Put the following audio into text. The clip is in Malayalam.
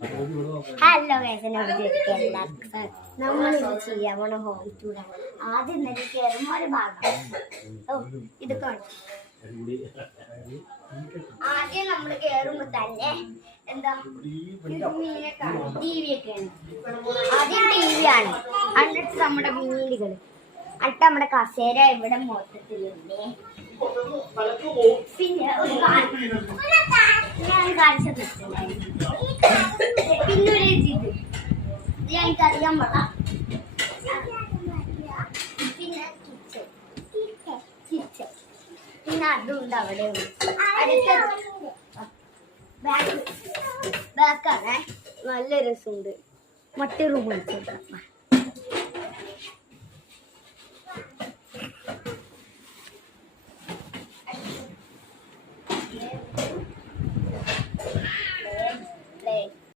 ഹലോ ഗൈസിനോട് നമ്മളിത് ചെയ്യാൻ പോണ ഹോം ടൂറാണ്. ആദ്യം തന്നെ കയറുമ്പോ ഒരു ഭാഗം ഇത് കാണിച്ചു. ആദ്യം നമ്മൾ കയറുമ്പോ തന്നെ എന്താ മീനെ കാണും. ടി വി ഒക്കെയാണ്. ആദ്യം ടി വി ആണ്. എന്നിട്ട് നമ്മുടെ മീനുകൾ എന്നിട്ട് നമ്മുടെ കസേര ഇവിടെ മൊത്തത്തിലുണ്ട്. പിന്നെ ഞാൻ കാണിച്ചു തന്നിട്ടുണ്ടായിരുന്നു. പിന്നെ ഒരു ഇത് എനിക്കറിയാൻ പാടാ. പിന്നെ കിച്ചൺ പിന്നെ അതുണ്ട് അവിടെ. ബാക്കാണേ നല്ല രസമുണ്ട്. മറ്റേ റൂം വിളിച്ചോക്കാം.